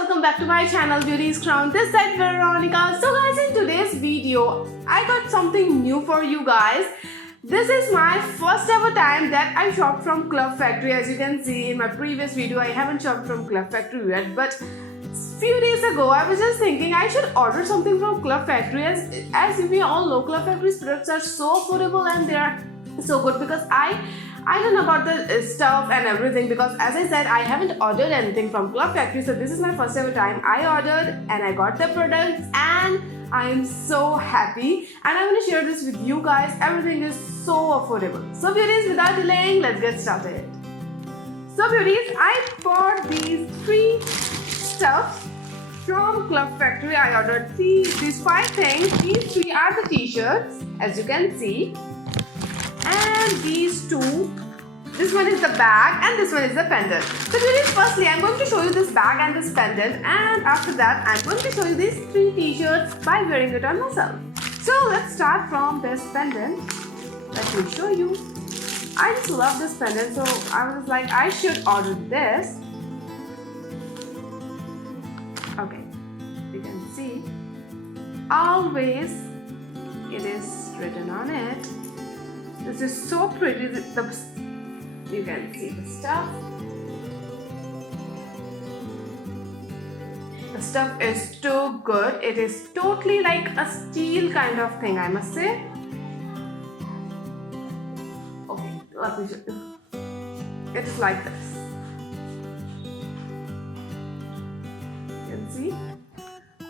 welcome back to my channel Beauties Crown. This is Veronica. So guys, in today's video I got something new for you guys. This is my first ever time that I shopped from Club Factory. As you can see in my previous video, I haven't shopped from Club Factory yet, but few days ago I was just thinking I should order something from Club Factory, as we all know Club Factory's products are so affordable and they are so good, because I don't know about the stuff and everything, because as I said, I haven't ordered anything from Club Factory. So this is my first ever time I ordered and I got the products and I am so happy, and I want to share this with you guys. Everything is so affordable. So beauties, without delaying, let's get started. So beauties, I bought these three stuff from Club Factory. I ordered these 5 things. These 3 are the t-shirts, as you can see. And these 2, this one is the bag and this one is the pendant. So beauties, firstly I'm going to show you this bag and this pendant, and after that I'm going to show you these 3 t-shirts by wearing it on myself. So let's start from this pendant. Let me show you. I just love this pendant, so I was like I should order this. Okay, you can see always it is written on it. This is so pretty. You can see the stuff. The stuff is too good. It is totally like a steel kind of thing, I must say. Okay, let me show you. It is like this. You can see.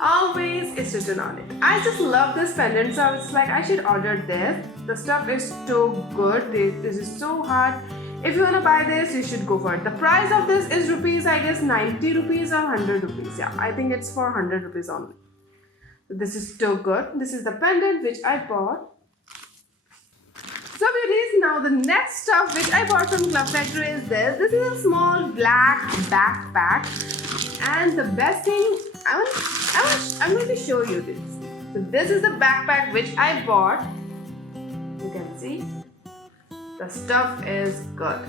Always is written on it. I just love this pendant, so I was like I should order this. The stuff is too good. This is so hard. If you want to buy this, you should go for it. The price of this is rupees, I guess 90 rupees or 100 rupees. Yeah, I think it's for 100 rupees only. This is too good. This is the pendant which I bought. So beauties, now the next stuff which I bought from Club Factory is this. This is a small black backpack, and the best thing I'm going to show you this. So this is the backpack which I bought. You can see the stuff is good.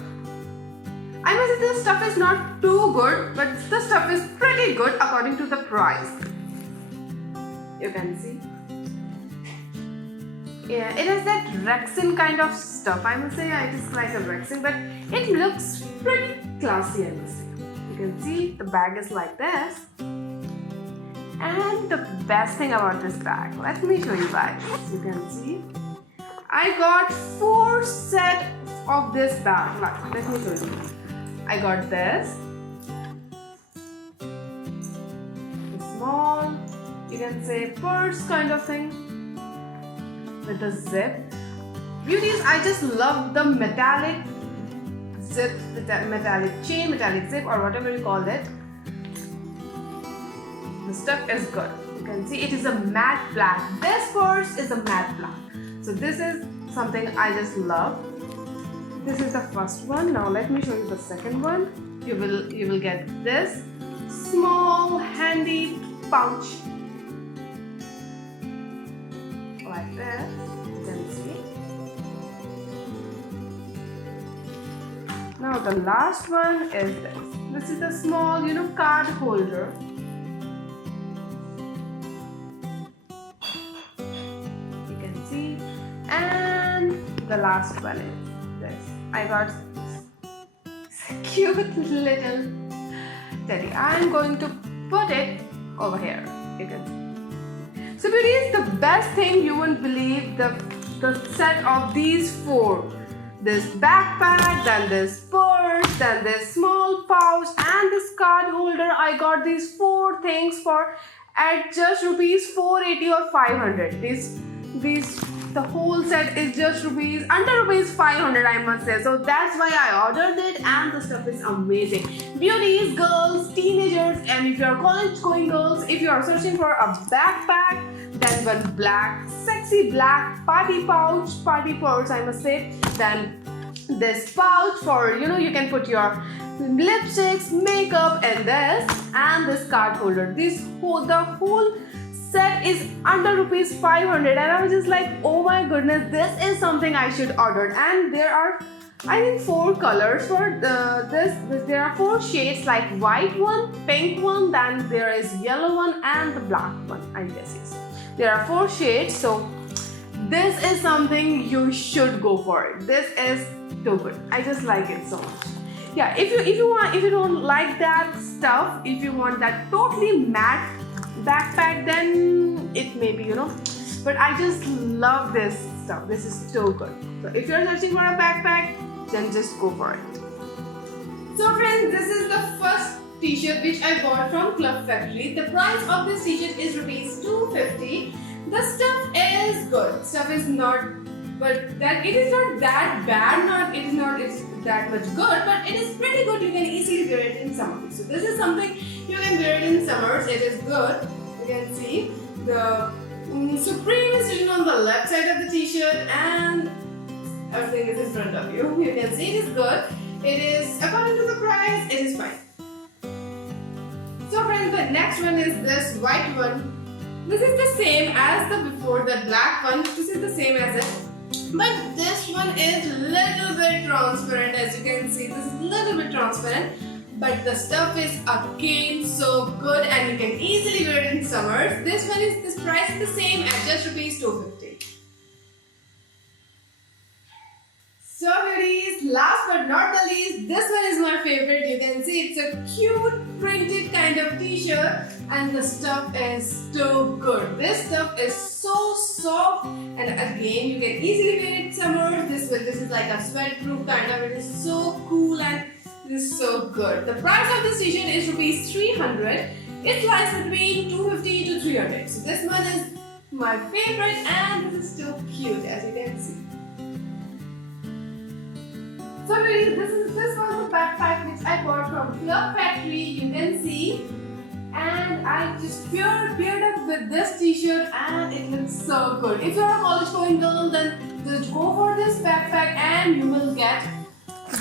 I must say this stuff is not too good, but the stuff is pretty good according to the price. You can see. Yeah, it has that Rexin kind of stuff. I must say it is like a Rexin, but it looks pretty classy, I must say. You can see the bag is like this. And the best thing about this bag, let me show you guys. You can see I got 4 sets of this bag. Let me show you. I got this, the small, you can say purse kind of thing with the zip. Beauties, I just love the metallic zip, the metallic chain, metallic zip, or whatever you call it. The stuff is good. You can see it is a matte black. This purse is a matte black. So this is something I just love. This is the first one. Now let me show you the second one. You will get this small handy pouch like this. You can see. Now the last one is this. This is a small, card holder. And the last one is this. I got this cute little teddy. I'm going to put it over here. You can see. So beauties, the best thing, you won't believe, the set of these 4. This backpack, then this purse, then this small pouch, and this card holder. I got these 4 things for at just rupees 480 or 500. The whole set is just under rupees 500, I must say. So that's why I ordered it, and the stuff is amazing. Beauties, girls, teenagers, and if you're college-going girls, if you are searching for a backpack, then one black, sexy black party pouch, party purse, I must say. Then this pouch for, you can put your lipsticks, makeup, and this card holder. The whole set is under rupees 500, and I was just like, oh my goodness, this is something I should order. And there are I think 4 colors for this. There are 4 shades, like white one, pink one, then there is yellow one and the black one. I guess yes. There are 4 shades, so this is something you should go for. This is too good. I just like it so much. Yeah, if you don't like that stuff, if you want that totally matte backpack, then it may be, but I just love this stuff. This is so good. So if you're searching for a backpack, then just go for it. So friends, this is the first t-shirt which I bought from Club Factory. The price of this t-shirt is rupees 250. The stuff is good. Stuff is not, but that it is not that bad. It's that much good, but it is pretty good. You can easily wear it in summer. So this is something you can wear it in summers. It is good. You can see the Supreme is written on the left side of the t-shirt and everything is in front of you. You can see it is good. It is, according to the price, it is fine. So friends, the next one is this white one. This is the same as the before, the black one. This is the same as it. But this one is little bit transparent, as you can see. This is little bit transparent. But the stuff is again so good and you can easily wear it in summers. This price is the same at just rupees 250. So beauties, last but not the least, this one is my favorite. You can see it's a cute printed kind of t-shirt and the stuff is so good. This stuff is so soft and again you can easily wear it in summer. This is like a sweat proof kind of. It is so cool and this is so good. The price of this t-shirt is rupees 300. It lies between 250 to 300. So this one is my favorite and this is so cute, as you can see. So really, this was the backpack which I bought from Club Factory. You can see, and I just paired up with this t-shirt and it looks so good. If you're a college going girl, then just go for this backpack and you will get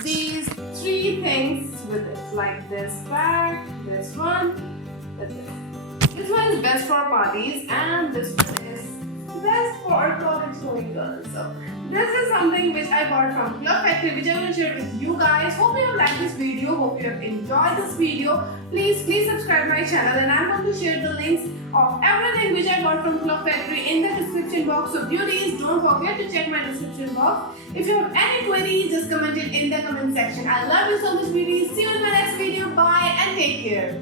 these 3 things with it, like this bag, this one, and this. This one is best for parties and this one is best for college going girls. So this is something which I bought from Club Factory, which I will share with you guys. Hope you have liked this video. Hope you have enjoyed this video. Please subscribe my channel and I'm going to share the links of everything which I got from Club Factory in the description box. So beauties, don't forget to check my description box. If you have any queries, just comment it in the comment section. I love you so much beauties. See you in my next video. Bye and take care.